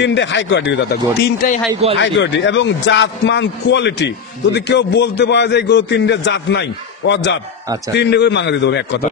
তিনটে high quality দাদা গরু, তিনটাই হাই কোয়ালিটি এবং জাতমান কোয়ালিটি। যদি কেউ বলতে পারে যে গরু তিনটে জাত নাই, অজাত, আচ্ছা। তিনটে করে মাঙ্গা দিতে হবে এক কথা।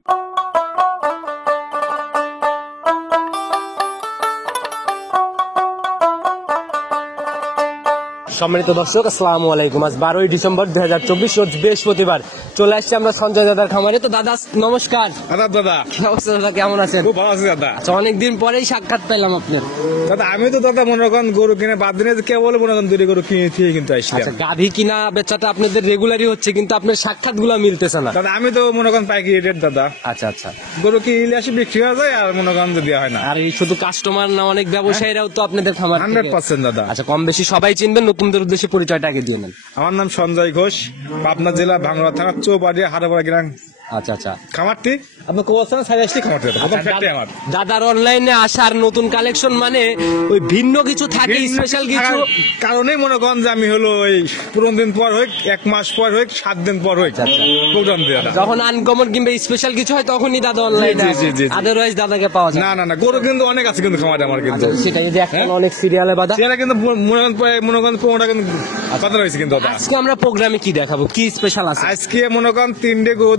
সম্মানিত দর্শক, আসসালামু আলাইকুম। আজ 12ই ডিসেম্বর 2024 রোজ বৃহস্পতিবার। চলে আসছি আমরা সঞ্জয় দাদার খামারে। তো দাদা নমস্কার। দাদা কি অবস্থা দাদা, কেমন আছেন? খুব ভালো আছি দাদা। আচ্ছা, অনেকদিন পরেই সাক্ষাৎ পেলাম আপনার। দাদা আমি তো দাদা মনে করেন গরু কিনে বাদ দিনে কে বলে মনে করেন দুটি গরু কিনে দিয়ে কিন্তু আসলাম। আচ্ছা, গাভী কিনা বেচাটা আপনাদের রেগুলারই হচ্ছে, কিন্তু আপনার সাক্ষাৎ গুলা মিলতেছে না। দাদা আমি তো মনে করেন পাইকারি রেট দাদা। আচ্ছা আচ্ছা, গরু কিনলে আসি বিক্রি হয়ে যায় আর মনে করেন দেওয়া হয় না। আর এই শুধু কাস্টমার না, অনেক ব্যবসায়ীরাও তো আপনাদের খামার 100% দাদা। আচ্ছা, কম বেশি সবাই চিনবেন, নতুনদের উদ্দেশ্যে পরিচয়টা আগে দিয়ে নেন। আমার নাম সঞ্জয় ঘোষ, পাবনা জেলা ভাঙ্গড়া থানা চৌবাড়িয়া হাটাপাড়া গ্রাম। আচ্ছা আচ্ছা, খামারটি আপনার কোয়াশন সাইড আসলে খামারটি দাদার অনলাইনে আসার নতুন কালেকশন মানে ওই ভিন্ন কিছু থাকে, স্পেশাল কিছু কারণেই মনে করেন যে আমি হলো ওই 15 দিন পর হোক, 1 মাস পর হোক, 7 দিন পর হোক প্রোগ্রাম দিয়ে যখন আনকমন কিংবা স্পেশাল কিছু হয় তখনই দাদা অনলাইনে। আদারওয়াইজ দাদাকে পাওয়া যায় না গরু কিন্তু অনেক আছে কিন্তু খামারে আমার কিন্তু। সেটাই যে এখন অনেক সিরিয়ালে বাঁধা, সেটা কিন্তু মনে করেন 15টা কিন্তু কথা রয়েছে কিন্তু। আজকে আমরা প্রোগ্রামে কি দেখাবো, কি স্পেশাল আছে? আজকে মনে করেন 3টে গরু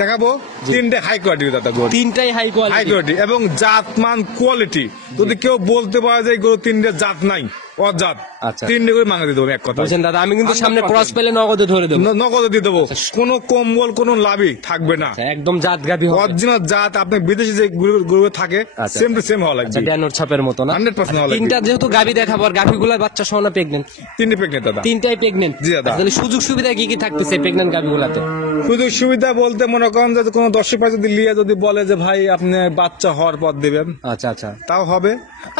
দেখাবো, 3টে হাই কোয়ালিটি দাদা গরু, তিনটাই হাই কোয়ালিটি এবং জাতমান কোয়ালিটি। যদি কেউ বলতে পারে যে গরু তিনটে জাত নাই, অজাত, আচ্ছা, 3টে করে মাঙ্গা দিতে হবে এক কথা। বুঝছেন দাদা, আমি কিন্তু সামনে ক্রস পেলে নগদে ধরে দেবো, নগদে দিয়ে দেবো। কোনো কম্বল কোনো লাভই থাকবে না, একদম জাত গাভী, অরিজিনাল জাত। আপনি বিদেশে যে গরু থাকে সেম টু সেম হওয়া লাগবে, ড্যানোর ছাপের মতো না, 100% হওয়া লাগবে। তিনটা যেহেতু গাভী দেখাবো, আর গাভীগুলোর বাচ্চা সহ না প্রেগনেন্ট? 3টে প্রেগনেন্ট দাদা। তিনটাই প্রেগনেন্ট? জি দাদা। তাহলে সুযোগ সুবিধা কি কি থাকতেছে প্রেগনেন্ট গাভীগুলাতে? সুযোগ সুবিধা বলতে মনে করেন যে কোনো দর্শক ভাই যদি লিয়ে যদি বলে যে ভাই আপনি বাচ্চা হওয়ার পর দিবেন, আচ্ছা আচ্ছা, তাও হবে।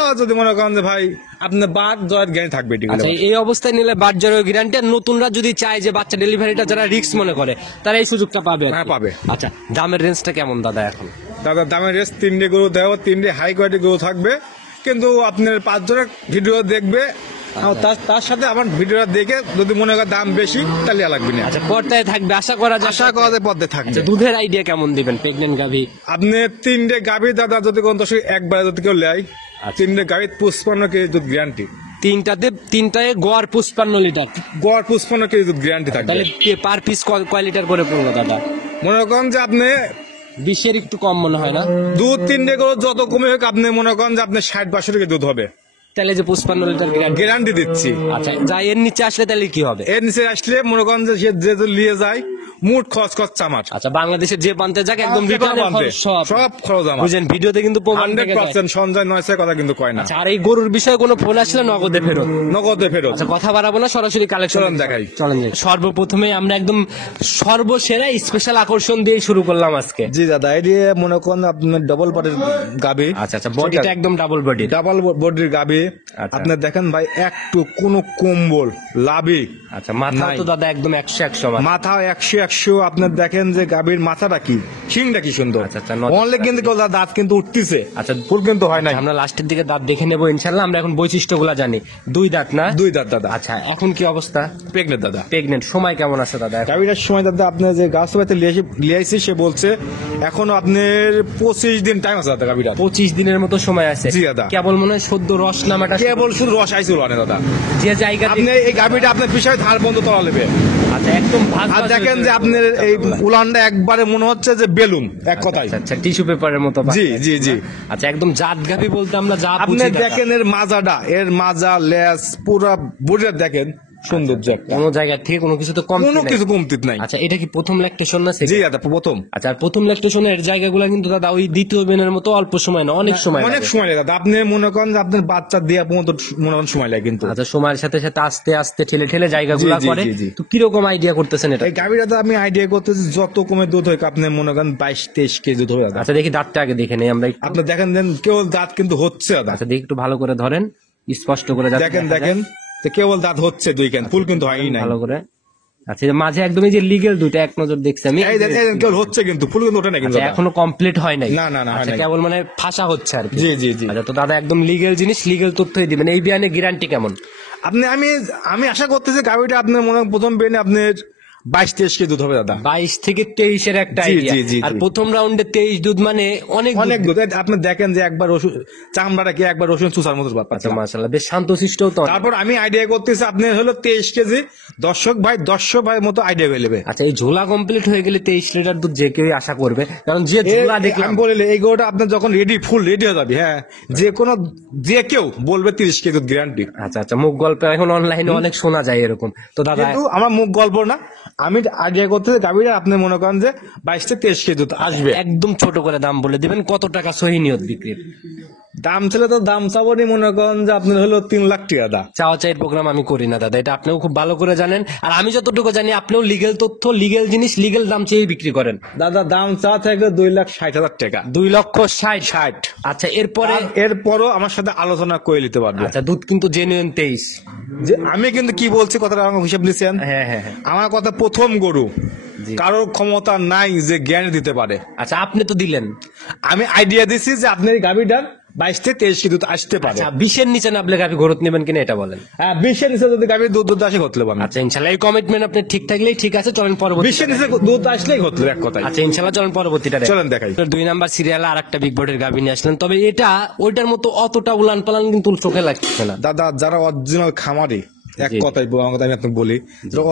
আর যদি মনে করেন যে ভাই আপনি বাদ জয়ের জ্ঞান থাকবে, আচ্ছা, এই অবস্থায় নিলে বাচ্চারও গ্যারান্টি। আর নতুনরা যদি চায় যে বাচ্চা ডেলিভারিটা যারা রিস্ক মনে করে, তারা এই সুযোগটা পাবে? হ্যাঁ, পাবে। আচ্ছা, দামের রেঞ্জটা কেমন দাদা এখন? দাদা দামের রেস 3টে গরু দেওয়া, 3টে হাই কোয়ালিটি গরু থাকবে, কিন্তু আপনার 5 জনের ভিডিও দেখবে। তার সাথে আমার ভিডিওটা দেখে যদি মনে করেন দাম বেশি তাহলে লাগবে না। আচ্ছা, পর্দায় থাকবে, আশা করা যায় পথে থাকবে। দুধের আইডিয়া কেমন দিবেন প্রেগনেন্ট গাভী? আপনি 3টে গাভী দাদা যদি কোন দর্শক একবারে যদি কেউ নেয়, 3টে গাভী 55 কেজি দুধ গ্যারান্টি। তিনটায় গড় 55 লিটার, গড় 55 কেজি দুধ গ্যারান্টি থাকবে। তাহলে পার পিস কয় লিটার করে পড়লো দাদা? মনে করেন যে আপনি 20-এর একটু কম মনে হয় না? দুধ 3টে গরু যত কমে হোক আপনি মনে করেন যে আপনি 60-62 কেজি দুধ হবে, তাহলে যে 55 লিটার গ্যারান্টি দিচ্ছি। আচ্ছা, যা এর নিচে আসলে তাহলে কি হবে? এর নিচে আসলে মনে করেন যে সে যে নিয়ে যায় মুঠ খরচ চামার। আচ্ছা, বাংলাদেশের যে পান্তে যাক একদম সব খরচ আমার, বুঝেন, ভিডিওতে কিন্তু 100% সঞ্জয় নয়সে কথা কিন্তু কয় না। আচ্ছা, আর এই গরুর বিষয়ে কোনো ফোন আসলে নগদে ফেরত? নগদে ফেরত। আচ্ছা, কথা বাড়াবো না, সরাসরি কালেকশন দেখাই। চলেন। সর্বপ্রথমে আমরা একদম সর্বসেরা স্পেশাল আকর্ষণ দিয়ে শুরু করলাম আজকে। জি দাদা, এই দিয়ে মনে করেন আপনার ডবল বডির গাবি। আচ্ছা আচ্ছা, বডিটা একদম ডাবল বডির গাবি। আপনি দেখেন ভাই একটু কোনো কম্বল লাভি। আচ্ছা, মাথা তো দাদা একদম 100 মাথা 100 আপনার দেখেন যে গাবির মাথাটা কি, শিংটা কি সুন্দর। অনলি কিন্তু দাঁত কিন্তু উঠতেছে। আচ্ছা, ফুল কিন্তু হয় না। আমরা লাস্টের দিকে দাঁত দেখে নেবো ইনশাল্লাহ। আমরা এখন বৈশিষ্ট্যগুলো জানি। 2 দাঁত না? 2 দাঁত দাদা। আচ্ছা, এখন কি অবস্থা? প্রেগনেন্ট দাদা। প্রেগনেন্ট। সময় কেমন আছে দাদা? গাবিটার সময় দাদা আপনার যে গাছ বাড়িতে লিয়াইছে সে বলছে এখনো আপনার 25 দিন টাইম আছে দাদা। গাবিটা 25 দিনের মতো সময় আছে। জি দাদা। কেবল মনে হয় সদ্য রস নামাটা, কেবল শুধু রস আইছিল না দাদা। যে জায়গা আপনি এই গাবিটা আপনার বিষয় ধার বন্ধ তোলা নেবে। আচ্ছা, একদম আর দেখেন যে আপনার এই উলানটা একবারে মনে হচ্ছে যে বেলুন, এক কথায়। আচ্ছা, টিস্যু পেপারের মতো। জি জি জি। আচ্ছা, একদম জাত গাভী বলতে আমরা যা আপনি দেখেন এর মাজাটা, এর মাজা লেজ পুরো বডিটা দেখেন সৌন্দর্য। কোনো জায়গা থেকে কোনো কিছু তো কম, কোনো কিছু কমতিত নাই। আচ্ছা, এটা কি প্রথম ল্যাকটেশন না? জি দাদা, প্রথম। আচ্ছা, আর প্রথম ল্যাকটেশনের জায়গাগুলো কিন্তু দাদা ওই দ্বিতীয় বেনের মতো অল্প সময় না, অনেক সময় লাগে দাদা। আপনি মনে করেন যে আপনার বাচ্চা দেওয়া পর্যন্ত মনে করেন সময় লাগে কিন্তু। আচ্ছা, সময়ের সাথে সাথে আস্তে আস্তে ঠেলে জায়গাগুলো করে। তো কিরকম আইডিয়া করতেছেন এটা? এই গাভীটা আমি আইডিয়া করতেছি যত কমে দুধ হয় আপনি মনে করেন 22-23 কেজি দুধ হবে দাদা। আচ্ছা, দেখি দাঁতটা আগে দেখে নেই আমরা। আপনি দেখেন কেবল দাঁত কিন্তু হচ্ছে দাদা। আচ্ছা, দেখি একটু ভালো করে ধরেন, স্পষ্ট করে দেখেন কেবল দাঁত হচ্ছে 2 কেন, ফুল কিন্তু হয়নি না ভালো করে। আচ্ছা, মাঝে একদম এই যে লিগেল দুইটা এক নজর দেখছি আমি, কেবল হচ্ছে কিন্তু ফুল কিন্তু ওঠে না কিন্তু, এখনো কমপ্লিট হয় নাই। না না না, কেবল মানে ফাঁসা হচ্ছে আর কি। জি জি জি। আচ্ছা, তো দাদা একদম লিগেল জিনিস, লিগেল তথ্যই দিবেন। এই বিয়ানে গ্যারান্টি কেমন? আপনি আমি আশা করতেছি গাভীটা আপনার মনে প্রথম বেনে আপনার 22-23 কেজি দুধ হবে দাদা। 22 থেকে 23-এর একটা জি, আইডিয়া। জি, জি, আর জি। প্রথম রাউন্ডে 23 দুধ মানে অনেক অনেক দুধ। এই আপনি দেখেন যে একবার রসুন চামড়াটা কি একবার রসুন চুষার মতো ব্যাপার। আচ্ছা মাশাআল্লাহ, বেশ শান্তশিষ্টও তো অনেক। তারপর আমি আইডিয়া করতেছি আপনার হলো 23 কেজি, দর্শক ভাই মতো আইডিয়া হয়ে নেবে। আচ্ছা, এই ঝোলা কমপ্লিট হয়ে গেলে 23 লিটার দুধ যে কেউ আশা করবে, কারণ যে ঝোলা দেখলাম। আমি বলিলে এই গরুটা আপনার যখন ফুল রেডি হয়ে যাবে, হ্যাঁ, যে কেউ বলবে 30 কেজি দুধ গ্যারান্টি। আচ্ছা আচ্ছা, মুখ গল্প এখন অনলাইনে অনেক শোনা যায় এরকম। তো দাদা কিন্তু আমার মুখ গল্প না, আমি আইডিয়া করতেছি গাভীটা আপনি মনে করেন যে 22-23 কেজি দুধ আসবে। একদম ছোট করে দাম বলে দিবেন, কত টাকা সহি নিয়ত বিক্রির? দাম ছিল তো দাম চাবনি মনে করেন যে আপনার হলো 3 লাখ টাকা দা। চাওয়া চাইয়ের প্রোগ্রাম আমি করি না দাদা, এটা আপনিও খুব ভালো করে জানেন। আর আমি যতটুকু জানি আপনিও লিগেল তথ্য, লিগেল জিনিস লিগেল দাম চেয়ে বিক্রি করেন। দাদা দাম চাওয়া থাকবে 2,60,000 টাকা। 2,60,000। আচ্ছা, এরপরে এরপরও আমার সাথে আলোচনা করে নিতে পারবে। আচ্ছা, দুধ কিন্তু জেনুইন 23। যে আমি কিন্তু কি বলছি কথাটা আমার হিসাব নিচ্ছেন। হ্যাঁ হ্যাঁ হ্যাঁ। আমার কথা প্রথম গরু, জি। কারোর ক্ষমতা নাই যে জ্ঞান দিতে পারে। আচ্ছা, আপনি তো দিলেন। আমি আইডিয়া দিছি যে আপনার এই গাভীটার 22-23 কেজি দুধ আসতে পারে। আচ্ছা, 20-এর নিচে না আপনি গাভি ঘরত নেবেন কিনা এটা বলেন। হ্যাঁ, 20-এর নিচে যদি গাভীর দুধ আসে ঘটলে পাবেন। আচ্ছা ইনশাল্লাহ, এই কমিটমেন্ট আপনি ঠিক থাকলেই ঠিক আছে। চলেন পরবর্তী। 20-এর নিচে দুধ আসলেই ঘটলে এক কথায়। আচ্ছা ইনশাল্লাহ, চলেন পরবর্তীটা দেখি। চলেন দেখাই। 2 নাম্বার সিরিয়ালে আর একটা বিগ বোর্ডের গাভি নিয়ে আসলেন, তবে এটা ওইটার মতো অতটা উলান পালান কিন্তু চোখে লাগছে না। দাদা যারা অরিজিনাল খামারি, এক জি। কথায় আমার কথা আমি আপনাকে বলি,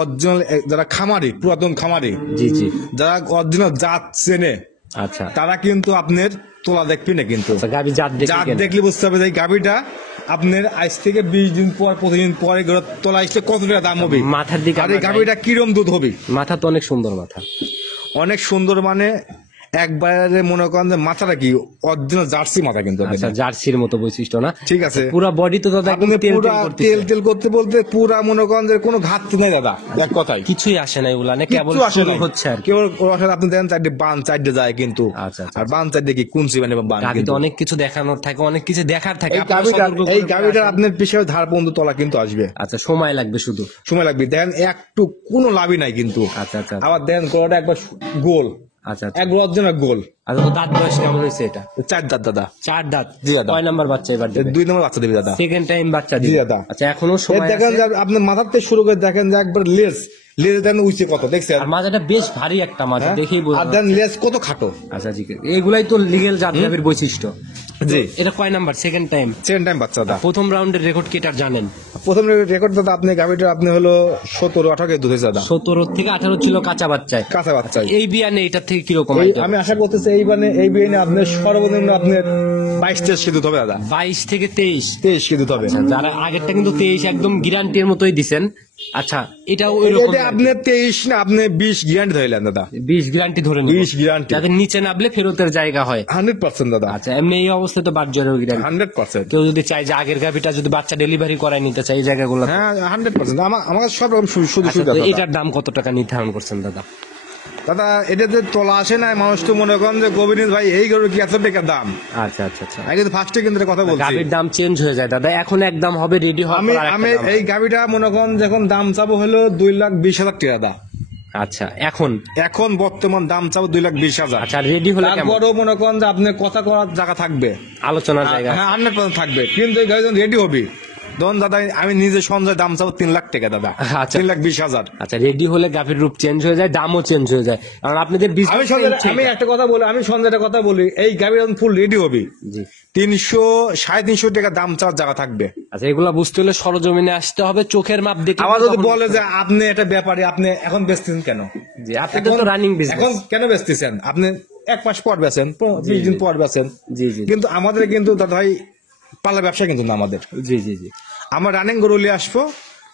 অরিজিনাল যারা খামারি, পুরাতন খামারি, জি জি। যারা অরিজিনাল জাত চেনে, আচ্ছা তারা কিন্তু আপনার তোলা দেখবি না। কিন্তু আচ্ছা, গাভি জাত জাত দেখে দেখলে বুঝতে হবে যে এই গাভীটা আপনার আজ থেকে 20 দিন পর, প্রতিদিন পরে তোলা আসলে কত টাকা দাম হবে, মাথার দিকে আর এই গাভীটা কিরম দুধ হবে। মাথা তো অনেক সুন্দর মাথা। অনেক সুন্দর মানে একবারে মনে করেন যে মাথাটা কি অরিজিনাল জার্সি মাথা কিন্তু। আচ্ছা, জার্সির মতো বৈশিষ্ট্য না? ঠিক আছে। পুরা বডি তো দাদা একদম আপনি তেল পুরা তেল করতেছে। তেল তেল করতে বলতে পুরা মনে করেন যে কোনো ঘাটতি নেই দাদা, এক কথায় কিছুই আসে না উলানে, কেবল কিচ্ছু আসে শুরু না। হচ্ছে আর কি। কেবল ওর সাথে আপনি দেখেন চারটে যায় কিন্তু। আচ্ছা, আচ্ছা। আর বান চারটে কি কুঞ্চি মানে বান গাভি কিন্তু। তো অনেক কিছু দেখানোর থাকে, অনেক কিছু দেখার থাকে। এই আপনারা গাভীটার সতর্ক করে আসেন। আপনার পিছিয়ে ধার পর্যন্ত তলা কিন্তু আসবে। আচ্ছা, সময় লাগবে শুধু। সময় লাগবে, দেখেন একটু কোনো লাভই নাই কিন্তু। আচ্ছা আচ্ছা আবার দেখেন গোড়াটা একবার গোল, আচ্ছা আচ্ছা। এক অরিজিনাল গোল। আচ্ছা, তো দাঁত বয়স কেমন হয়েছে এটা? 4 দাঁত দাদা। 4 দাঁত। জি দাদা। 6 নাম্বার বাচ্চা এবার দিবে? 2 নম্বর বাচ্চা দেবে দাদা। সেকেন্ড টাইম বাচ্চা জি দিবে? দাদা। আচ্ছা, এখনো এই সময় দেখেন আছে। যে আপনার মাথার থেকে শুরু করে দেখেন যে একবার লেজ দেখেন উইচে কত, দেখছেন? আর মাজাটা বেশ ভারী একটা মাজা, হ্যাঁ? দেখেই বোঝা আর যাচ্ছে। দেন লেজ কত খাটো। আচ্ছা জি, এগুলাই তো লিগেল জাত গাভীর বৈশিষ্ট্য। জি। এটা কয় number? Second time? Second time বাচ্চা দাদা। প্রথম রাউন্ডের রেকর্ড কি এটা জানেন? প্রথম রেকর্ড দাদা আপনি গাভীটা আপনি হলো 17-18 কেজি দুধ হয়েছে দাদা। 17 থেকে 18 ছিল কাঁচা বাচ্চায়। কাঁচা বাচ্চা। এই বিয়ানে এটার থেকে কিরকম? আমি আশা করতেছি এই বিয়ে আপনার সর্বনিম্ন আপনার 22-23 কেজি দুধ হবে দাদা। 22 থেকে 23। 23 কেজি দুধ হবে। যারা আগেরটা কিন্তু 23 একদম গ্যারান্টির মতোই দিছেন। আচ্ছা, এটাও ওইরকম এটা আপনি 23 না আপনি 20 গ্যারান্টি ধরলেন দাদা। 20 গ্যারান্টি ধরে নেব। 20 গ্যারান্টি। যাদের নিচে নামলে ফেরতের জায়গা হয়। 100% দাদা। আচ্ছা, এমনি এই অবস্থায় তো বাদ জয়ের গ্যারান্টি। 100%। কেউ যদি চাই যে আগের গাভিটা যদি বাচ্চা ডেলিভারি করায় নিতে চাই এই জায়গাগুলো। হ্যাঁ 100%। আমার কাছে সব রকম সুযোগ সুবিধা দাদা। এটার দাম কত টাকা নির্ধারণ করছেন দাদা? দাদা এটা যে তোলা আসে না, মানুষ তো মনে করেন যে গোবিন্দ ভাই এই গরু কি এত টাকা দাম। আচ্ছা আচ্ছা আচ্ছা। আগে তো ফার্স্টে কিন্তু কথা বলছি। গাভির দাম চেঞ্জ হয়ে যায় দাদা, এখন এক দাম হবে, রেডি হওয়ার আমি পর আরেকটা আমি দাম হবে। এই গাভিটা মনে করেন যখন দাম চাবো হলো 2,20,000 টাকা দাদা। আচ্ছা, এখন এখন বর্তমান দাম চাবো 2,20,000। আচ্ছা, রেডি হলে কেমন? তারপরেও মনে করেন যে আপনি কথা করার জায়গা থাকবে, আলোচনার জায়গা। হ্যাঁ 100% থাকবে। কিন্তু এই গাড়ি যখন রেডি হবে তখন দাদা আমি নিজে সঞ্জয় দাম চাবো 3 লাখ টাকা দাদা। আচ্ছা। 3,20,000। আচ্ছা, রেডি হলে গাভির রূপ চেঞ্জ হয়ে যায়, দামও চেঞ্জ হয়ে যায়, কারণ আপনাদের আমি business আমি একটা কথা বলি, একটা কথা বলি, এই গাড়ি যখন ফুল রেডি হবে জি। 300-350 টাকা দাম চাওয়ার জায়গা থাকবে। আচ্ছা, এগুলা বুঝতে হলে সরজমিনে আসতে হবে, চোখের মাপ দেখে। আবার যদি বলে যে আপনি এটা ব্যাপারে আপনি এখন বেচতেছেন কেন? জি, আপনাদের তো রানিং এখন বিজনেস। কেন বেচতেছেন? আপনি 1 মাস পর বেচেন, 20 দিন পর বেচেন। জি জি কিন্তু আমাদের কিন্তু দাদা ভাই পাল্লা ব্যবসা কিন্তু না আমাদের। জি জি জি। আমরা রানিং গরু নিয়ে আসবো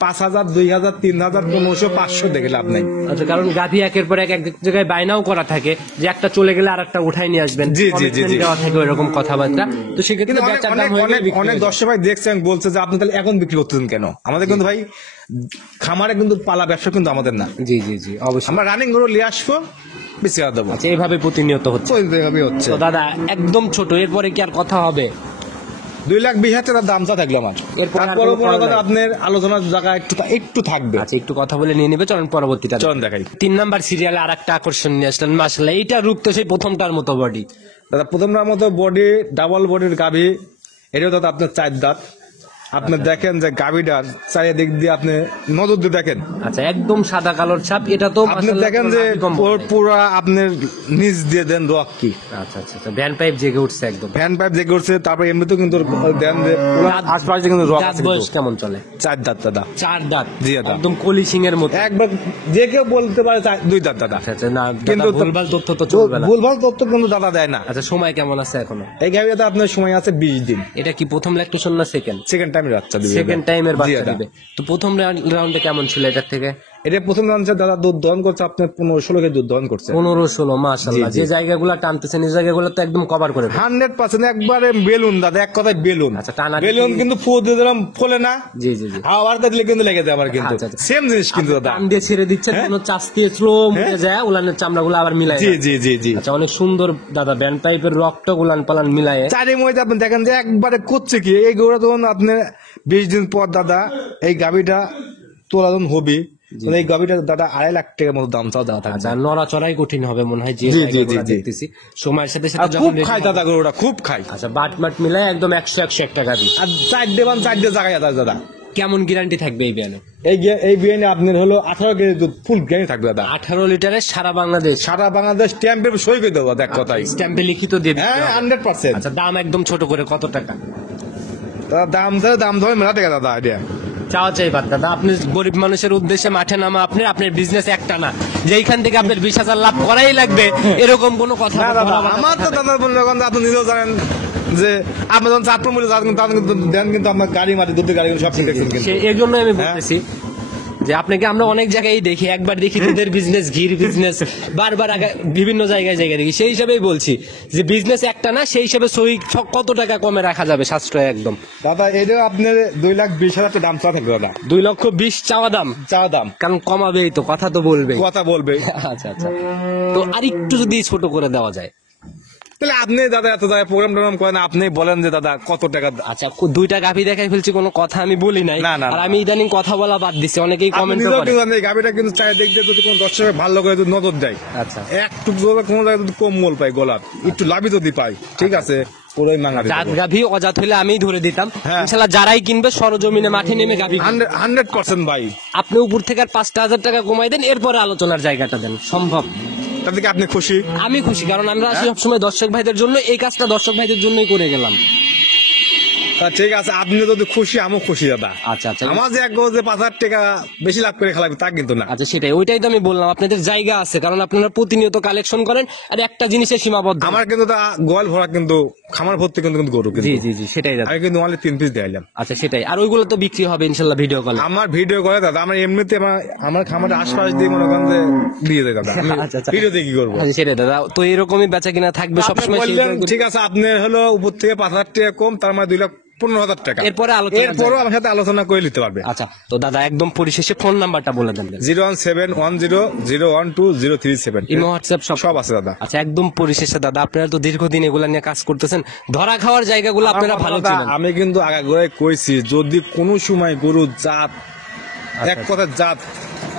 5,000, 2,000, 3,000, 1500, 500 দেখে লাভ নাই। আচ্ছা, কারণ গাভি একের পর এক জায়গায় বায়নাও করা থাকে যে একটা চলে গেলে আর একটা উঠাই নিয়ে আসবেন। জি, জি, জি, জি। Commitment দেওয়া থাকে ওইরকম কথাবার্তা। তো সেক্ষেত্রে কিন্তু বেচার দাম হয়ে গেলে বিক্রি অনেক হয়ে যায়। দর্শক ভাই দেখছেন বলছে যে আপনি তাহলে এখন বিক্রি করতেছেন কেন? আমাদের কিন্তু ভাই খামারে কিন্তু পালা ব্যবসা কিন্তু আমাদের না। জি জি জি, অবশ্যই। আমরা রানিং গরু নিয়ে আসবো, বেশি আর দেবো। আচ্ছা, এইভাবে প্রতিনিয়ত হচ্ছে। এইভাবে হচ্ছে। তো দাদা একদম ছোট, এরপরে কি আর কথা হবে? 2,20,000 টাকার দাম চা থাকলো আমার। এরপর আর তারপরে কোনো খরচ নাই। আপনার আলোচনার জায়গা একটু থাকবে। আচ্ছা, একটু কথা বলে নিয়ে নেবে, চলেন পরবর্তীটা চলুন দেখাই। 3 নাম্বার সিরিয়ালে আর একটা আকর্ষণ নিয়ে আসলেন। মাশাআল্লাহ, এইটা রূপ তো সেই প্রথমটার মতো বডি। দাদা প্রথমটার মতো বডি, ডাবল বডির গাভী। এটাও দাদা আপনার 4 দাঁত। আপনি দেখেন যে গাভীটার চারিদিক দিয়ে আপনি নজর দিয়ে দেখেন, আচ্ছা একদম সাদা কালোর ছাপ, এটা তো আপনি মাশাআল্লাহ দেখেন কোনো যে নাভি কম্বল নেই। পুরা আপনার নিচ দিয়ে দেন রক কি আচ্ছা আচ্ছা আচ্ছা, ভ্যান পাইপ জেগে উঠছে একদম। ফ্যান পাইপ যে করছে, তারপরে এমনিতেও কিন্তু দেন যে পুরা আশপাশে কিন্তু রক দাঁত আছে বয়স কিন্তু। কেমন চলে? 4 দাঁত দাদা, 4 দাঁত, জি দাদা। একদম কলি সিং এর মতো। একবার যে কেউ বলতে পারে 2 দাঁত দাদা, আচ্ছা আচ্ছা, না কিন্তু কিন্তু ভুলভাল তথ্য তো চলবে না। ভুলভাল তথ্য কিন্তু দাদা দেয় না। আচ্ছা, সময় কেমন আছে এখনো? এই গাভীটা আপনার সময় আছে 20 দিন। এটা কি প্রথম ল্যাকটেশন না সেকেন্ড? সেকেন্ড টাইম বাচ্চা দিবে, সেকেন্ড টাইমের জি বাচ্চা দাদা। দিবে। তো প্রথম রাউন্ডে কেমন ছিল এটার থেকে? এটা প্রথম রাউন্ডে দাদা দুধ দহন করছে আপনার 15-16 কেজি দুধ দহন করছে। 15-16, মাশাআল্লাহ। জি, জি। যে জায়গাগুলো টানতেছেন এই জায়গাগুলো তো একদম কভার করে দেবে। 100% একবারে বেলুন দাদা, এক কথায় বেলুন। আচ্ছা, টানা বেলুন দিলে- কিন্তু ফু দিয়ে দিলাম ফলে না, জি জি জি। আবার দিলে কিন্তু লেগে যায় আবার, কিন্তু আচ্ছা, আচ্ছা। সেম জিনিস কিন্তু দাদা। টান দিয়ে ছেড়ে দিচ্ছেন, হ্যাঁ? কোনো চাষ দিয়ে স্লো মুড়ে হ্যাঁ? যায়, উলানের চামড়াগুলো আবার মিলাই জি জি জি জি। আচ্ছা, অনেক সুন্দর দাদা। ব্যান্ড পাইপের রকটা উলান পালান মিলায়ে চারি মধ্যে আপনি দেখেন যে একবারে করছে কি এই গরুটা তখন আপনার 20 দিন পর দাদা এই গাভীটা তোলা যখন হবে, তখন এই গাভীটা দাদা 2.5 লাখ টাকার মতো দাম চাও দাদা থাকবে। আচ্ছা, নড়াচড়াই কঠিন হবে মনে হয়, যে জি, জি, জায়গাগুলো জি, জি। দেখতেছি সময়ের সাথে আর সাথে খুব যখন খায় দাদা গরুটা, খুব খায়। আচ্ছা, বাট মাট মিলায় একদম 100 একটা গাড়ি। আর 4 জায়গায় দাদা। কেমন গ্যারান্টি থাকবে এই ব্যানে? এই বিরিয়ানি আপনার হলো 18 কেজি দুধ ফুল গ্যারান্টি থাকবে দাদা। 18 লিটারের সারা বাংলাদেশ সারা বাংলাদেশ স্ট্যাম্পে সই করে দেবো এক কথায়। স্ট্যাম্পে লিখিত দিয়ে দিতে হ্যাঁ, হবে। 100%। আচ্ছা, দাম একদম ছোট করে কত টাকা দাদা দাম ধরে মেলা টাকা দাদা এটা। চাওয়া চাই বাদ দাদা? আপনি গরিব মানুষের উদ্দেশ্যে মাঠে নামা, আপনার বিজনেস একটা না যেখান থেকে আপনার 20,000 লাভ করাই লাগবে, এরকম কোনো কথা না বলা দাদা, বাধা আমার তো থাকে না। দাদা বললে আপনি নিজেও জানেন যে আপনি যখন চাঁদপুর মূল্যে যান কিন্তু দেন কিন্তু আপনার গাড়ি মাটি দুধের গাড়ি সব ঠিক দেখছেন কিন্তু। এই জন্য আমি হ্যাঁ। বলতেছি যে আপনাকে আমরা অনেক জায়গায় দেখি, একবার দেখি দুধের বিজনেস, ঘির বিজনেস, বারবার বিভিন্ন জায়গায় দেখি। সেই হিসাবেই বলছি যে বিজনেস একটা না, সেই হিসাবে সহি কত টাকা কমে রাখা যাবে সাশ্রয় একদম? দাদা এটা আপনার 2,20,000 টাকা দাম চাওয়া থাকবে দাদা, 2,20,000 চাওয়া দাম। চাওয়া দাম। কারণ কমাবেই তো, কথা তো বলবে। কথা বলবে। আচ্ছা আচ্ছা, তো আর একটু যদি ছোট করে দেওয়া যায়। তাহলে আপনি দাদা এত জায়গায় প্রোগ্রাম টোগ্রাম করেন, আপনি বলেন যে দাদা কত টাকা। আচ্ছা, 2টা গাভী দেখাই ফেলছি, কোনো কথা আমি বলি নাই। না, না, আর না। আমি ইদানিং কথা বলা বাদ দিচ্ছি, অনেকেই আপনি কমেন্ট নিজেও করে। কিন্তু জানেন এই গাভীটা কিন্তু চারিদিক দিয়ে যদি কোনো দর্শকের ভালো করে যদি নজর দেয়, আচ্ছা, একটু কোনো জায়গায় যদি কম মোল পাই গলার, একটু লাভই যদি পাই, ঠিক আছে, পুরোই মাঙ্গা জাত গাভী অজাত হলে আমিই ধরে দিতাম। হ্যাঁ। ইনশাল্লাহ যারাই কিনবে সরজমিনে মাঠে নেমে গাভী কিনবে। 100% ভাই। আপনি উপর থেকে আর 5,000 টাকা কমাই দেন, এরপরে আলোচনার জায়গাটা দেন, সম্ভব। তাতে কি আপনি খুশি? আমি খুশি, কারণ আমরা সবসময় দর্শক ভাইদের জন্য এই কাজটা দর্শক ভাইদের জন্যই করে গেলাম। তা ঠিক আছে, আপনি যদি খুশি আমিও খুশি দাদা। আচ্ছা আচ্ছা আমার যে এক যে 5,000 টাকা বেশি লাভ করে খেলাবে তা কিন্তু না। আচ্ছা, সেটাই, ওইটাই তো আমি বললাম, আপনাদের জায়গা আছে, কারণ আপনারা প্রতিনিয়ত কালেকশন করেন, আর একটা জিনিসের সীমাবদ্ধ। আমার কিন্তু তা গোয়াল ভরা কিন্তু খামার ভর্তি কিন্তু গরু কিন্তু। জি জি জি, সেটাই দাদা। আমি কিন্তু অনলি 3 পিস দিলাম। আচ্ছা, সেটাই, আর ওইগুলো তো বিক্রি হবে ইনশাল্লাহ ভিডিও কলে। আমার ভিডিও করে দাদা, আমার এমনিতে আমার খামারের আশপাশ দিয়ে মনে করেন যে দিয়ে দেয় দাদা, আচ্ছা, আচ্ছা। ভিডিও দিয়ে কি করবো? আচ্ছা, সেটাই দাদা, তো এরকমই বেচা কিনা থাকবে আপনি সবসময়। বললেন, ঠিক আছে, আপনার হলো উপর থেকে 5,000 টাকা কম, তার মানে 2,15,000 টাকা। এরপরে আলোচনা এরপরও আমার সাথে আলোচনা করে নিতে পারবে। আচ্ছা, তো দাদা একদম পরিশেষে ফোন নাম্বারটা বলে দেন। 01710012037। ইমো, হোয়াটসঅ্যাপ সব আছে দাদা। আচ্ছা, একদম পরিশেষে দাদা, আপনারা তো দীর্ঘদিন এগুলা নিয়ে কাজ করতেছেন, ধরা খাওয়ার জায়গাগুলো আপনারা ভালো দাদা, ছিলেন। আমি কিন্তু আগাগোড়াই কইছি, যদি কোনো সময় গরুর জাত, এক কথা জাত,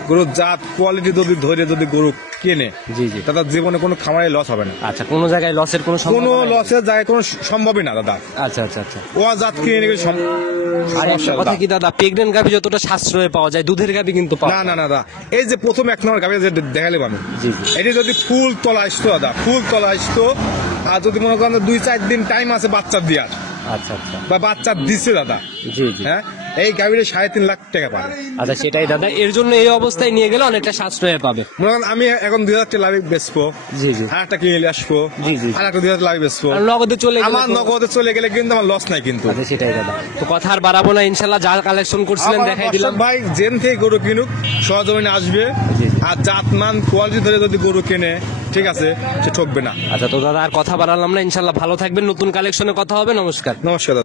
গরুর জাত কোয়ালিটি যদি ধরে যদি গরু কেনে, জি জি, দাদা জীবনে কোনো খামারে লস হবে না। আচ্ছা, কোনো জায়গায় লসের কোনো কোনো সম্ভাবনা নেই? লসের জায়গায় কোনো সম্ভবই না দাদা। আচ্ছা আচ্ছা আচ্ছা। ও জাত কিনে নিয়ে গেলে আর একটা সমস্যা কথা দাদা। কি দাদা, প্রেগনেন্ট গাভী যতটা সাশ্রয়ে পাওয়া যায়, দুধের গাভী কিন্তু পাওয়া না যায় না না দাদা, এই যে প্রথম 1 নম্বর গাভি যে দেখালাম আমি, জি জি। এটি যদি ফুল তলা আসতো দাদা, ফুল তলা আসতো, আর যদি মনে করেন 2-4 দিন টাইম আছে বাচ্চা দেওয়ার, আচ্ছা আচ্ছা, বা বাচ্চা দিচ্ছে দাদা, জি জি। হ্যাঁ, এই গাভীরে 3.5 লাখ টাকা পাবে। আচ্ছা, সেটাই দাদা, এর জন্য এই অবস্থায় নিয়ে গেলে অনেকটা সাশ্রয়ে পাবে। মনে করেন আমি এখন 2,000 টাকা লাভে বেচবো, জি জি, আর একটা কিনে নিয়ে আসবো, জি, জি। আর একটা 2,000 লাভে বেচবো, আর নগদে চলে গেলে আমার তো- নগদে চলে গেলে কিন্তু আমার লস নাই কিন্তু। আচ্ছা, সেটাই দাদা, তো কথা আর বাড়াবো না, ইনশাল্লাহ যা কালেকশন করছিলেন আমার দেখাই দিলাম। দর্শক ভাই জেন থেকে গরু কিনুক, সহজমিনে আসবে, জি, জি। আর জাতমান কোয়ালিটি ধরে যদি গরু কেনে, ঠিক আছে, সে ঠকবে না। আচ্ছা, তো দাদা আর কথা বাড়ালাম না, ইনশাল্লাহ ভালো থাকবেন, নতুন কালেকশনে কথা হবে, নমস্কার। নমস্কার দাদা।